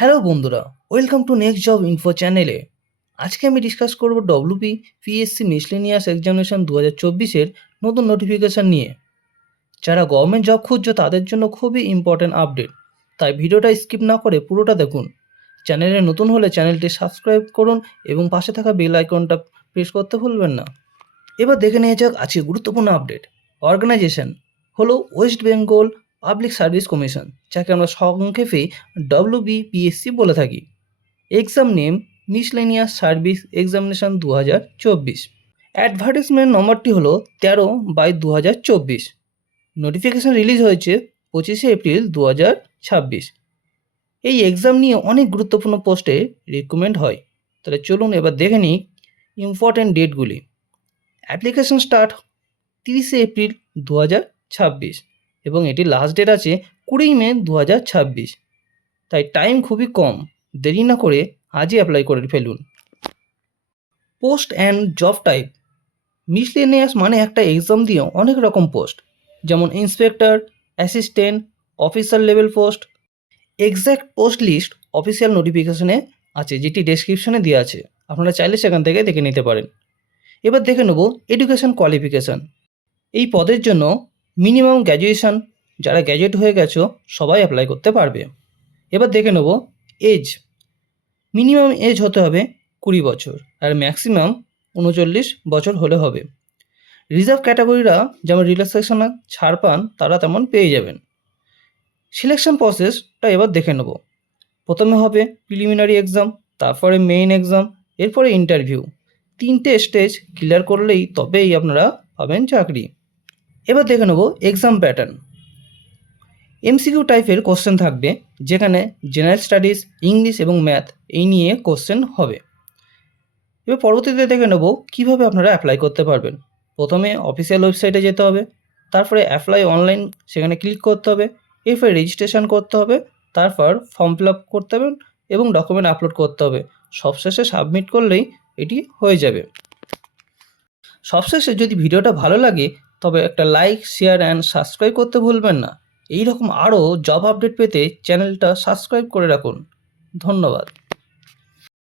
Hello বন্ধুরা, welcome to next job info চ্যানেলে। আজকে আমি ডিসকাস করব ডব্লিউপি পিএসসি মিসলেনিয়াস এক্সামিনেশন 2024-এর নতুন নোটিফিকেশান নিয়ে। যারা গভর্নমেন্ট জব খুঁজছো তাদের জন্য খুবই ইম্পর্ট্যান্ট আপডেট, তাই ভিডিওটা স্কিপ না করে পুরোটা দেখুন। চ্যানেলে নতুন হলে চ্যানেলটি সাবস্ক্রাইব করুন এবং পাশে থাকা বেল আইকনটা প্রেস করতে ভুলবেন না। এবার দেখে নেওয়া যাক আজকে গুরুত্বপূর্ণ আপডেট। অর্গানাইজেশন হলো West Bengal public service commission, যাকে আমরা সংক্ষেপে ডব্লিউবিপিএসসি বলে থাকি। Exam name miscellaneous service examination 2024। Advertisement নম্বরটি হলো 13/2024। নোটিফিকেশান রিলিজ হয়েছে 25শে এপ্রিল 2026। এই এক্সাম নিয়ে অনেক গুরুত্বপূর্ণ পোস্টে রিক্রুটমেন্ট হয়। তাহলে চলুন এবার দেখে নিই ইম্পর্ট্যান্ট ডেটগুলি। অ্যাপ্লিকেশন স্টার্ট 30শে এপ্রিল 2026 এবং এটির লাস্ট ডেট আছে 20 মে 2026। তাই টাইম খুবই কম, দেরি না করে আজই অ্যাপ্লাই করে ফেলুন। Post and job type. Miscellaneous মানে একটা এক্সাম দিয়ে অনেক রকম পোস্ট, যেমন inspector, assistant, officer level post. Exact post list official নোটিফিকেশনে আছে, যেটি ডেসক্রিপশনে দেওয়া আছে, আপনারা চাইলে সেখান থেকে দেখে নিতে পারেন। এবার দেখে নেব এডুকেশন কোয়ালিফিকেশান। এই পদের জন্য মিনিমাম গ্র্যাজুয়েশান, যারা গ্র্যাজুয়েট হয়ে গেছো সবাই অ্যাপ্লাই করতে পারবে। এবার দেখে নেব এজ। মিনিমাম এজ হতে হবে 20 বছর আর ম্যাক্সিমাম 39 বছর হলে হবে। রিজার্ভ ক্যাটাগরিরা যেমন রিল্যাক্সেশনে ছাড় পান তারা তেমন পেয়ে যাবেন। সিলেকশন প্রসেসটা এবার দেখে নেব। প্রথমে হবে প্রিলিমিনারি এক্সাম, তারপরে মেইন এক্সাম, এরপরে ইন্টারভিউ। 3টে স্টেজ ক্লিয়ার করলেই তবেই আপনারা পাবেন চাকরি। এবার দেখে নেব এক্সাম প্যাটার্ন। এমসিকিউ টাইপের কোশ্চেন থাকবে, যেখানে জেনারেল স্টাডিজ, ইংলিশ এবং ম্যাথ এই নিয়ে কোশ্চেন হবে। এবার পরবর্তীতে দেখে নেব কীভাবে আপনারা অ্যাপ্লাই করতে পারবেন। প্রথমে অফিসিয়াল ওয়েবসাইটে যেতে হবে, তারপরে অ্যাপ্লাই অনলাইন সেখানে ক্লিক করতে হবে, এরপরে রেজিস্ট্রেশন করতে হবে, তারপর ফর্ম ফিল আপ করতে হবে এবং ডকুমেন্ট আপলোড করতে হবে। সবশেষে সাবমিট করলেই এটি হয়ে যাবে। সবশেষে যদি ভিডিওটা ভালো লাগে তবে একটা লাইক, শেয়ার অ্যান্ড সাবস্ক্রাইব করতে ভুলবেন না। এই রকম আরও জব আপডেট পেতে চ্যানেলটা সাবস্ক্রাইব করে রাখুন। ধন্যবাদ।